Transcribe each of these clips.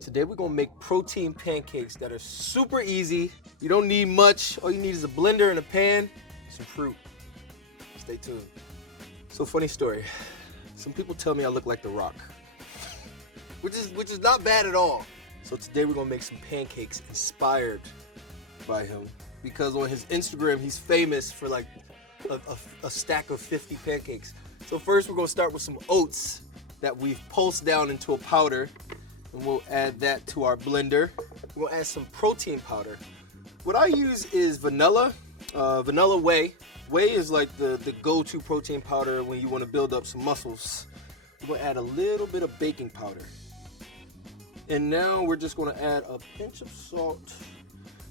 Today we're gonna make protein pancakes that are super easy. You don't need much. All you need is a blender and a pan, some fruit. Stay tuned. So funny story. Some people tell me I look like The Rock, which is not bad at all. So today we're gonna make some pancakes inspired by him, because on his Instagram he's famous for like a stack of 50 pancakes. So first we're gonna start with some oats that we've pulsed down into a powder. And we'll add that to our blender. We'll add some protein powder. What I use is vanilla whey. Whey is like the go-to protein powder when you want to build up some muscles. We're gonna add a little bit of baking powder. And now we're just gonna add a pinch of salt.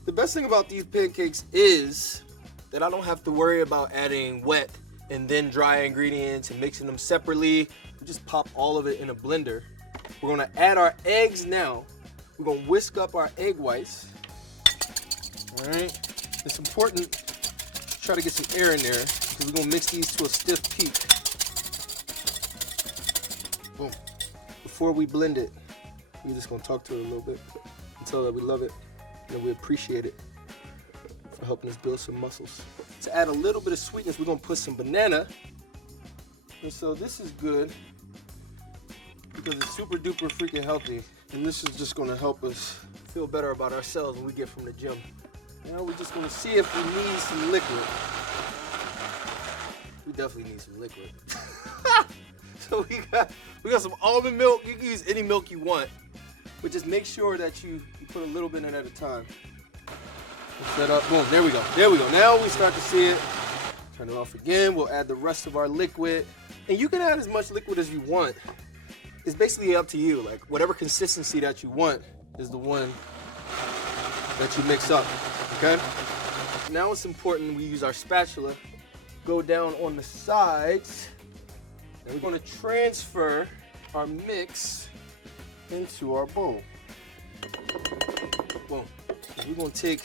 The best thing about these pancakes is that I don't have to worry about adding wet and then dry ingredients and mixing them separately. We just pop all of it in a blender. We're gonna add our eggs now. We're gonna whisk up our egg whites. All right, it's important to try to get some air in there because we're gonna mix these to a stiff peak. Boom. Before we blend it, we're just gonna talk to it a little bit and tell her that we love it and that we appreciate it for helping us build some muscles. To add a little bit of sweetness, we're gonna put some banana. And so this is good because it's super duper freaking healthy, and this is just gonna help us feel better about ourselves when we get from the gym. Now we're just gonna see if we need some liquid. We definitely need some liquid. So we got some almond milk. You can use any milk you want, but just make sure that you put a little bit in at a time. Set up, boom, there we go. There we go. Now we start to see it. Turn it off again. We'll add the rest of our liquid, and you can add as much liquid as you want. It's basically up to you. Like whatever consistency that you want is the one that you mix up, okay? Now it's important we use our spatula, go down on the sides, and we're gonna transfer our mix into our bowl. Boom. So we're gonna take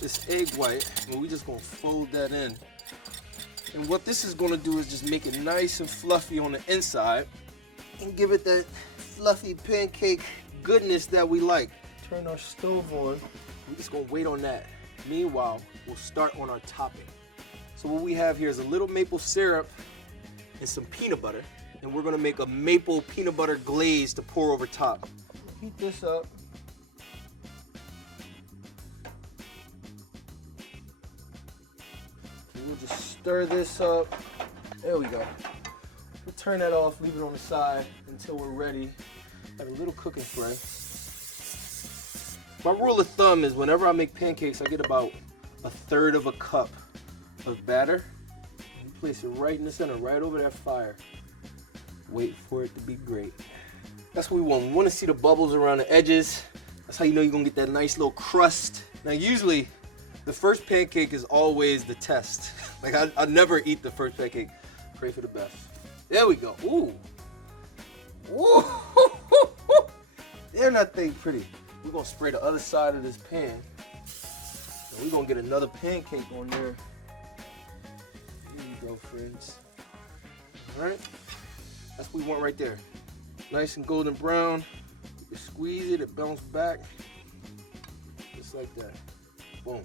this egg white and we're just gonna fold that in. And what this is gonna do is just make it nice and fluffy on the inside and give it that fluffy pancake goodness that we like. Turn our stove on. We're just gonna wait on that. Meanwhile, we'll start on our topping. So what we have here is a little maple syrup and some peanut butter, and we're gonna make a maple peanut butter glaze to pour over top. Heat this up. And we'll just stir this up. There we go. We'll turn that off, leave it on the side until we're ready. Add a little cooking spray. My rule of thumb is whenever I make pancakes, I get about 1/3 of a cup of batter. You place it right in the center, right over that fire. Wait for it to be great. That's what we want. We want to see the bubbles around the edges. That's how you know you're gonna get that nice little crust. Now usually, the first pancake is always the test. Like I never eat the first pancake. Pray for the best. There we go. Ooh. Ooh. They're not that pretty. We're gonna spray the other side of this pan. And we're gonna get another pancake on there. Here you go, friends. Alright. That's what we want right there. Nice and golden brown. You can squeeze it, it bounces back. Just like that. Boom.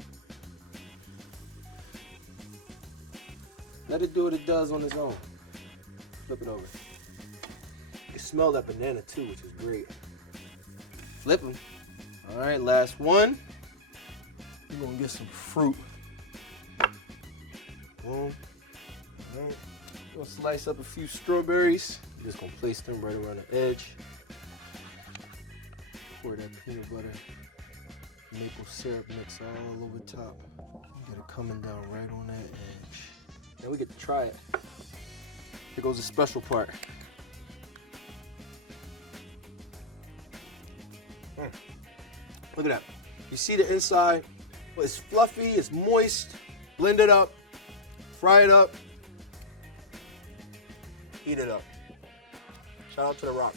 Let it do what it does on its own. Flip it over. You can smell that banana too, which is great. Flip them. All right, last one. We're gonna get some fruit. Boom. All right. We're gonna slice up a few strawberries. We're just gonna place them right around the edge. Pour that peanut butter, maple syrup mix all over top. Get it coming down right on that edge. Now we get to try it. Here goes the special part. Look at that. You see the inside? Well, it's fluffy, it's moist. Blend it up, fry it up, heat it up. Shout out to The Rock.